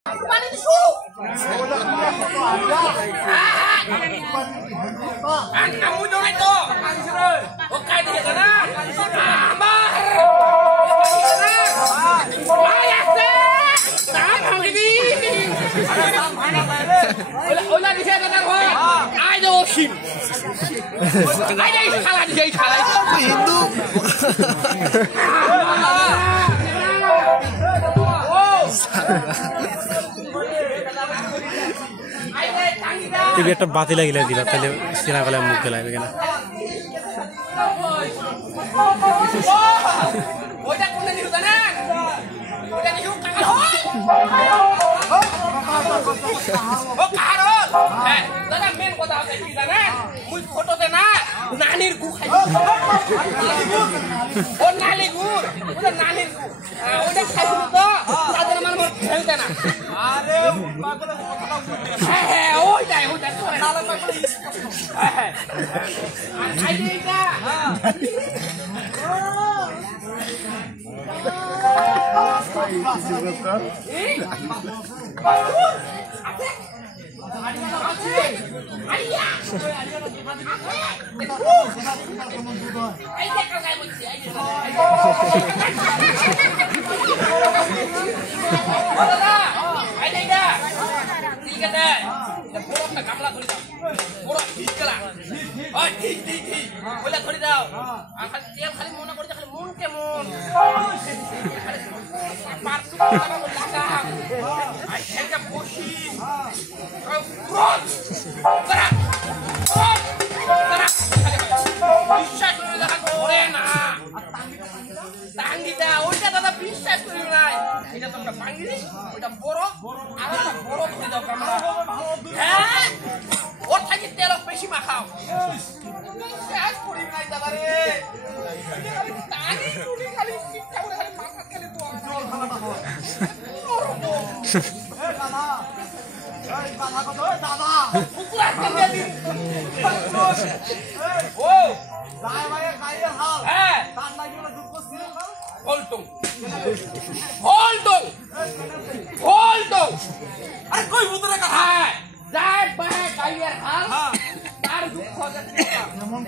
Kamu dong itu. Oke dia sana. Ambar. Ayah deh. Sama gini. Ulah di sana kan. Ayo sim. Ayo salah dia salah. Itu. একটা বাতি লাগিয়ে দিবা তাহলে সিনা গলায় মুখ গেলাইবে কেন ওইটা কোনে দিও জানা ওইটা দিও কাকা হয় ও কারো হ্যাঁ দাদা মেন কথা আছে কি জানা মুই ফটোতে না নানির গু খাই ও নালি গুড় ওটা নানির গু ওটা খাইছো তো তাদের আমার মন খেলতে না আরে পাগল কথাটা বলতে হ্যাঁ ওইটাই করে নালা পাগল হ্যাঁ আই এইটা খালি মনে করছে খালি মন কেমন বিশ্বাস করে না টাঙ্গিটা ওইটা দাদা বিশ্বাস করি নাই এটা তো একটা পাঙ্গিরি ওইটা বড় আর একটা বড় ধরে দাও হ্যাঁ ওর থাকি তেল বেশি মাখাও বিশ্বাস করি নাই দাদা রে টাঙ্গি টুলি খালি শিক্ষা করে খালি মাথা খেলে তো জল খালাটা হয় এ দাদা এই কথা কত দাদা কুকুরা দিয়ে দিন ও দাই ভাই গায়ের হাল হ্যাঁ তার লাগি না দুঃখ ছিল না হলটং আরে কই বুতরে কথা হ্যাঁ দাই ভাই গায়ের হাল তার দুঃখ আছে কেমন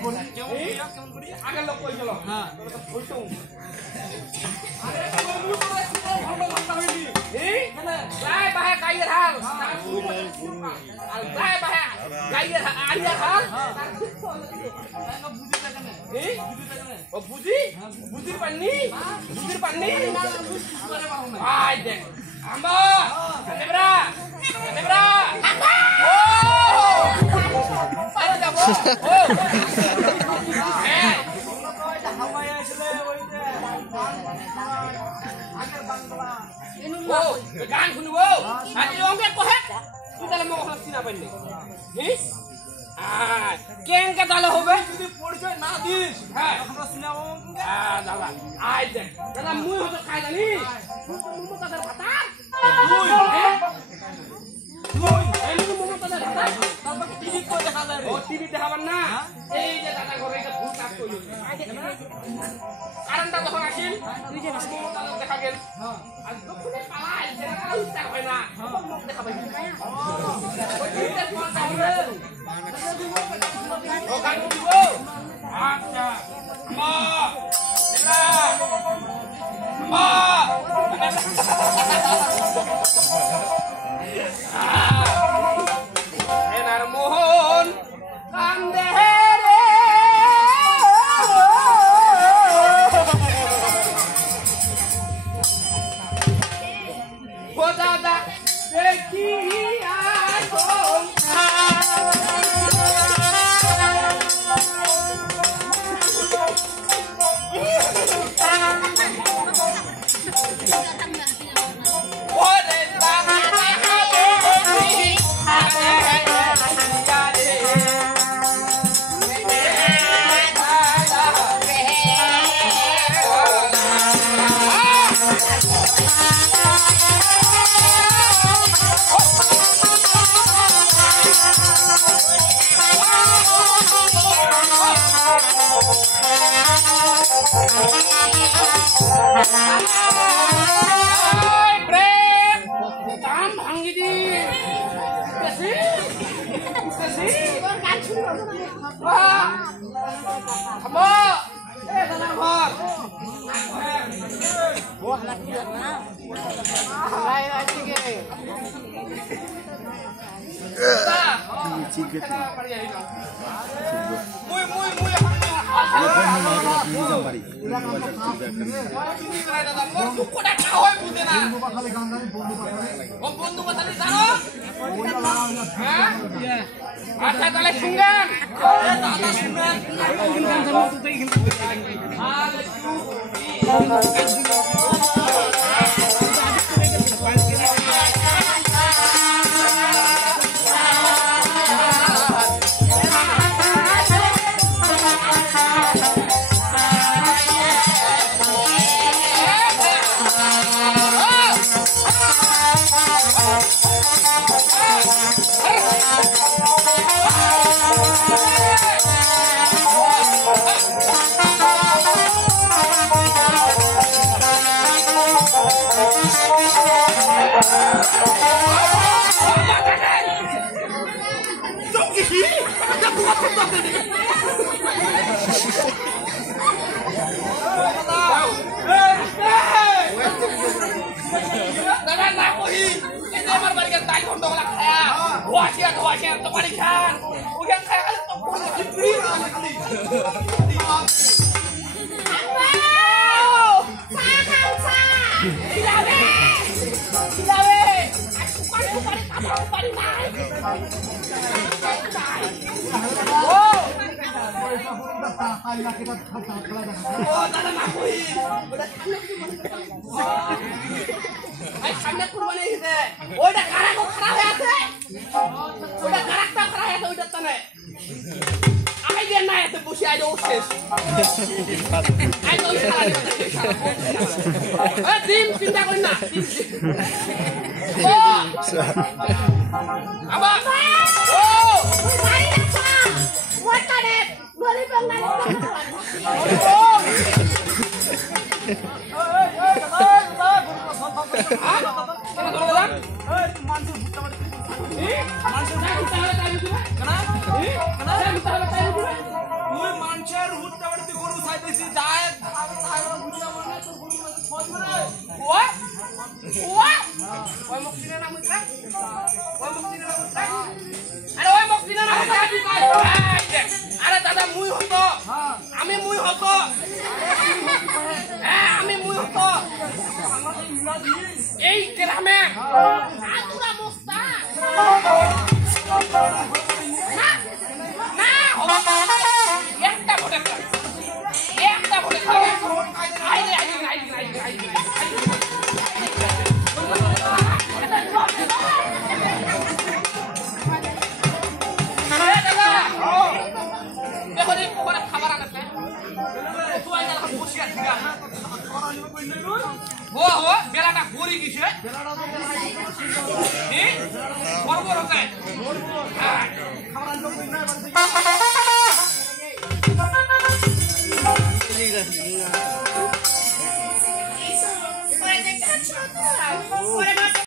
করি আগে লোক কই গেল হ্যাঁ তোর তো হলটং আরে কই বুতরে ভালো ভালো হইনি এই মানে দাই ভাই গায়ের হাল আর দাই ভাই গায়ের হাল তার দুঃখ আছে না বুঝি না কেন এই ও বুঝির পানি আই দেখ আমা নেবরা ও পারে যাব ও হ্যাঁ ওইটা হাওয়ায় আসলে ওইটা আগের বাংলা ও গান শুনবো আজ ওকে কহে তুই তাহলে মোক চিনা পাইনি হ্যাঁ কেঙ্কা তাহলে হবে যদি পরিচয় না দিস হ্যাঁ আমরা সিনেমা দাদা আই দেখ দাদা মুই হতো খাই জানি মোমো কাদার ভাতা তুই এই মোমো কাদার ভাতা তারপর টিভি কো দেখা যায় ও টিভি দেখাবার না এই যে দাদা ঘরে এটা ভুল কাজ কইলো কারণটা যখন আসিল তুই যে মোমো কাদার দেখা গেল আর দক্ষিণে পালাই যেটা উচ্চা হয় না মুখ দেখা পাই ও টিভিতে ফোন চাইবে ও গান দিব আচ্ছা মা এনার মোহন কান্দে রে ও দাদা দেখি ভাঙ্গিদি কেসি কেসি খাবো এ দাদা ঘর ও হালা কি না লাই লাই দিকে ঠিক আছে মুই আচ্ছা তাহলে শুনবেন চিন্তা করি না বেলাটা ঘুরি গেছে বড় হচ্ছে